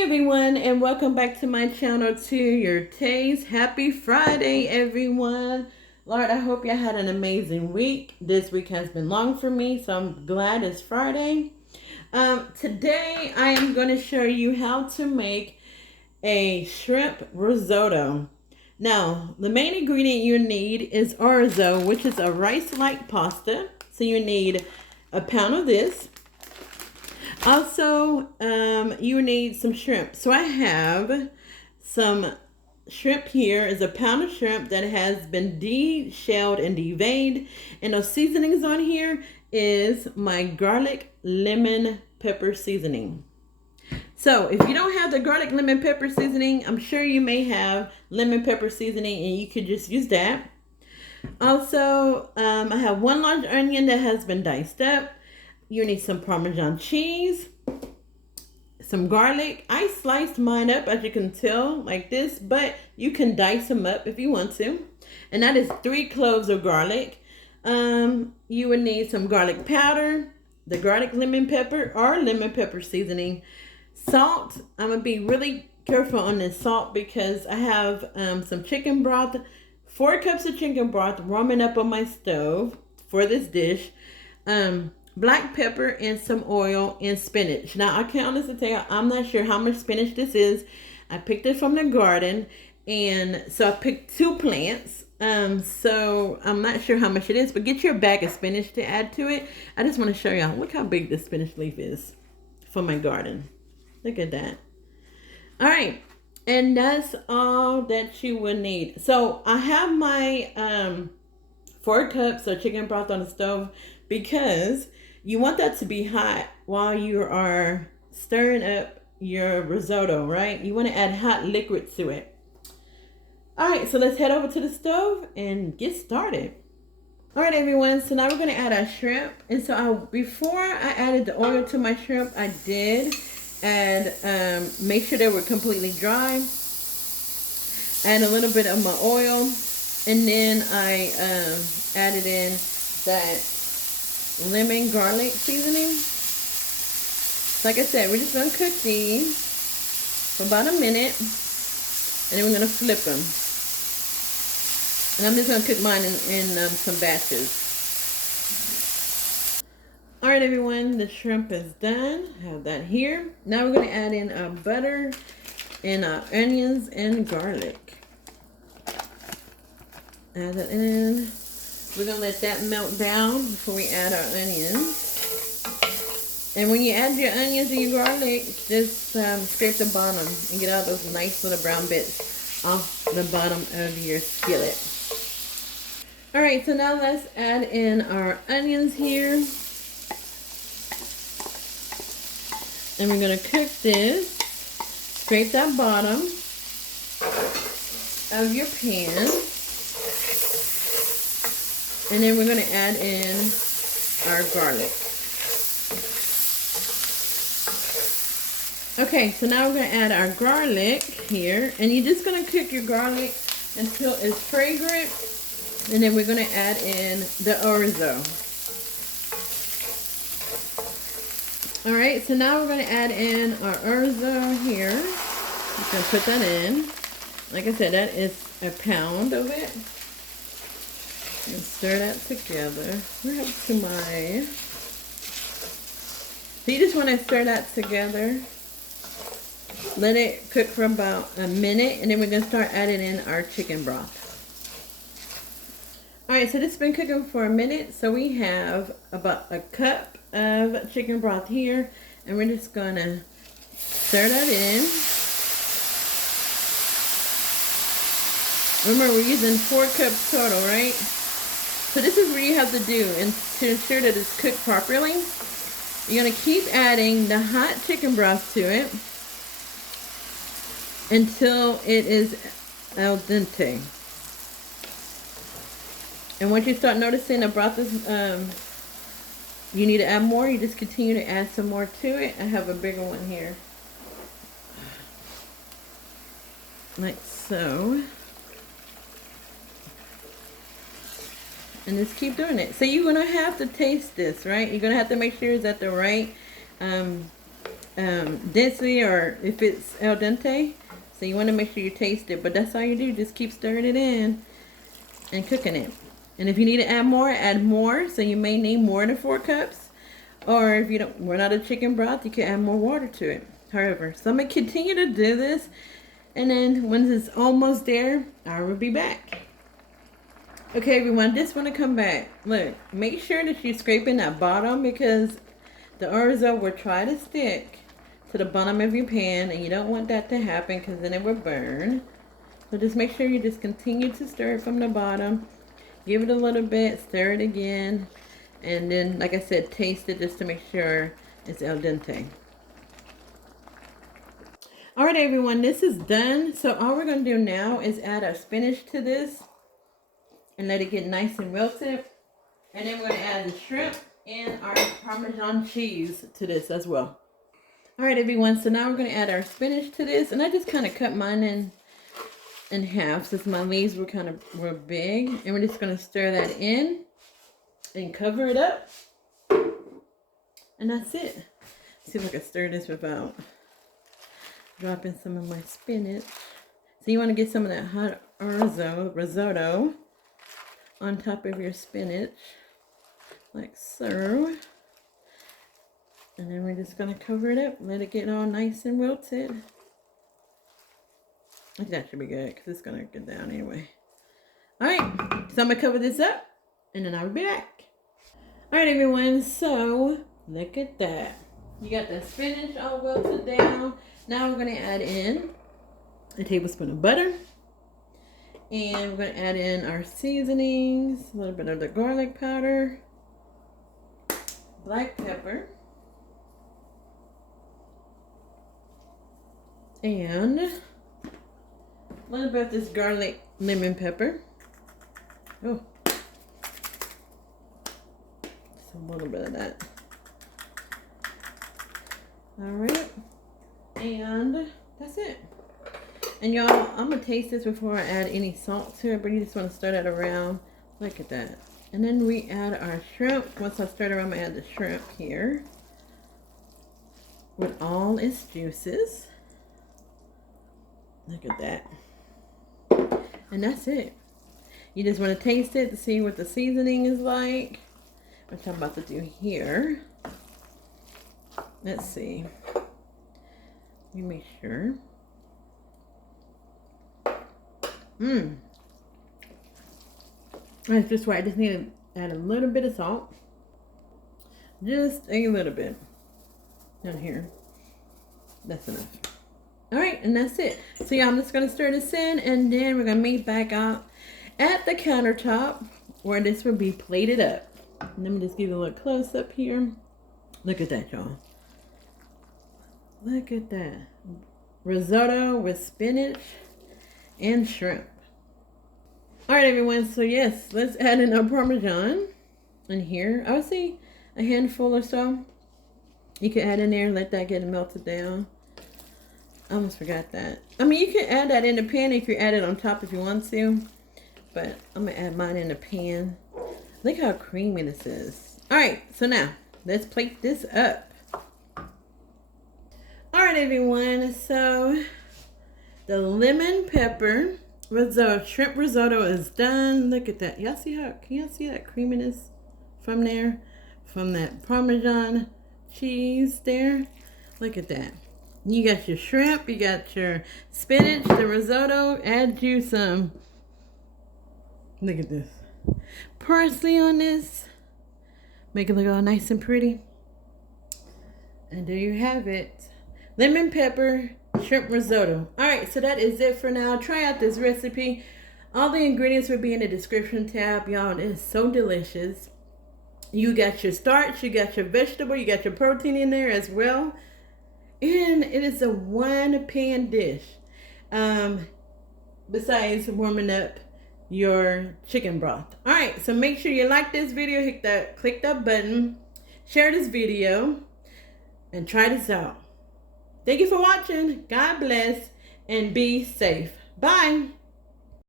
Hey everyone, and welcome back to my channel, To Your Taste. Happy Friday, everyone. Lord, I hope you had an amazing week. This week has been long for me, so I'm glad it's Friday. Today I am going to show you how to make a shrimp risotto. Now, the main ingredient you need is orzo, which is a rice-like pasta. So you need a pound of this. Also, you need some shrimp. So I have some shrimp here. Is a pound of shrimp that has been de-shelled and deveined. And the seasonings on here is my garlic lemon pepper seasoning. So if you don't have the garlic lemon pepper seasoning, I'm sure you may have lemon pepper seasoning and you could just use that. Also, I have one large onion that has been diced up. You need some Parmesan cheese, some garlic. I sliced mine up, as you can tell, like this, but you can dice them up if you want to. And that is 3 cloves of garlic. You would need some garlic powder, the garlic lemon pepper or lemon pepper seasoning, salt. I'm going to be really careful on this salt because I have some chicken broth, 4 cups of chicken broth warming up on my stove for this dish. Black pepper and some oil and spinach. Now, I can honestly tell you, I'm not sure how much spinach this is. I picked it from the garden, and so I picked 2 plants. So I'm not sure how much it is, but get your bag of spinach to add to it. I just want to show y'all, look how big this spinach leaf is for my garden. Look at that. All right, and that's all that you will need. So I have my 4 cups of chicken broth on the stove because you want that to be hot while you are stirring up your risotto, right? You want to add hot liquid to it. All right, so let's head over to the stove and get started. All right, everyone, so now we're going to add our shrimp. And so before I added the oil to my shrimp, I did add, make sure they were completely dry. Add a little bit of my oil. And then I added in that lemon garlic seasoning. Like I said, we're just going to cook these for about a minute. And then we're going to flip them. And I'm just going to cook mine in some batches. Alright everyone, the shrimp is done. I have that here. Now we're going to add in our butter and our onions and garlic. Add it in. We're going to let that melt down before we add our onions. And when you add your onions and your garlic, just scrape the bottom and get all those nice little brown bits off the bottom of your skillet. Alright, so now let's add in our onions here. And we're going to cook this. Scrape that bottom of your pan. And then we're going to add in our garlic. Okay, so now we're going to add our garlic here. And you're just going to cook your garlic until it's fragrant. And then we're going to add in the orzo. Alright, so now we're going to add in our orzo here. Just going to put that in. Like I said, that is a pound of it. And stir that together. We're up to my... So you just want to stir that together. Let it cook for about a minute. And then we're going to start adding in our chicken broth. Alright, so this has been cooking for a minute. So we have about a cup of chicken broth here. And we're just going to stir that in. Remember, we're using 4 cups total, right? So this is what you have to do and to ensure that it's cooked properly. You're going to keep adding the hot chicken broth to it until it is al dente. And once you start noticing the broth is, you need to add more, you just continue to add some more to it. I have a bigger one here. Like so. And just keep doing it. So you're going to have to taste this, right? You're going to have to make sure it's at the right density or if it's al dente. So you want to make sure you taste it, but that's all you do. Just keep stirring it in and cooking it. And if you need to add more, add more. So you may need more than 4 cups. Or if you don't run out of chicken broth, you can add more water to it. However, so I'm going to continue to do this. And then when it's almost there, I will be back. Okay, everyone, just want to come back. Look, make sure that you're scraping that bottom because the orzo will try to stick to the bottom of your pan. And you don't want that to happen because then it will burn. So just make sure you just continue to stir it from the bottom. Give it a little bit, stir it again. And then, like I said, taste it just to make sure it's al dente. All right, everyone, this is done. So all we're going to do now is add our spinach to this and let it get nice and wilted. And then we're going to add the shrimp and our Parmesan cheese to this as well. All right, everyone, so now we're going to add our spinach to this. And I just kind of cut mine in half since my leaves were big. And we're just going to stir that in and cover it up. And that's it. See if I can stir this without dropping some of my spinach. So you want to get some of that hot orzo, risotto, on top of your spinach, like so. And then we're just going to cover it up, let it get all nice and wilted. I think that should be good because it's going to get down anyway. All right, so I'm going to cover this up and then I'll be back. All right, everyone, so look at that. You got the spinach all wilted down. Now we're going to add in a tablespoon of butter. And we're going to add in our seasonings, a little bit of the garlic powder, black pepper, and a little bit of this garlic lemon pepper. Oh, just a little bit of that. All right, and that's it. And y'all, I'm going to taste this before I add any salt to it, but you just want to stir that around. Look at that. And then we add our shrimp. Once I stir it around, I'm going to add the shrimp here with all its juices. Look at that. And that's it. You just want to taste it to see what the seasoning is like, which I'm about to do here. Let's see. Let me make sure. That's just right. I just need to add a little bit of salt. Just a little bit. Down here. That's enough. Alright, and that's it. So yeah, I'm just going to stir this in and then we're going to meet back out at the countertop where this will be plated up. And let me just give you a little close up here. Look at that, y'all. Look at that. Risotto with spinach and shrimp. All right, everyone, so yes, let's add in our Parmesan in here. I would say a handful or so. You can add in there and let that get melted down. I almost forgot that. I mean, you can add that in the pan if you add it on top if you want to, but I'm gonna add mine in the pan. Look how creamy this is. All right, so now let's plate this up. All right, everyone, so the lemon pepper risotto, shrimp risotto is done. Look at that. Y'all see how, can y'all see that creaminess from there? From that Parmesan cheese there? Look at that. You got your shrimp, you got your spinach, the risotto, add you some, look at this, parsley on this. Make it look all nice and pretty. And there you have it. Lemon pepper shrimp risotto. Alright, so that is it for now. Try out this recipe. All the ingredients will be in the description tab. Y'all, it is so delicious. You got your starch, you got your vegetable, you got your protein in there as well. And it is a one-pan dish. Besides warming up your chicken broth. Alright, so make sure you like this video, click that button, share this video, and try this out. Thank you for watching. God bless and be safe. Bye.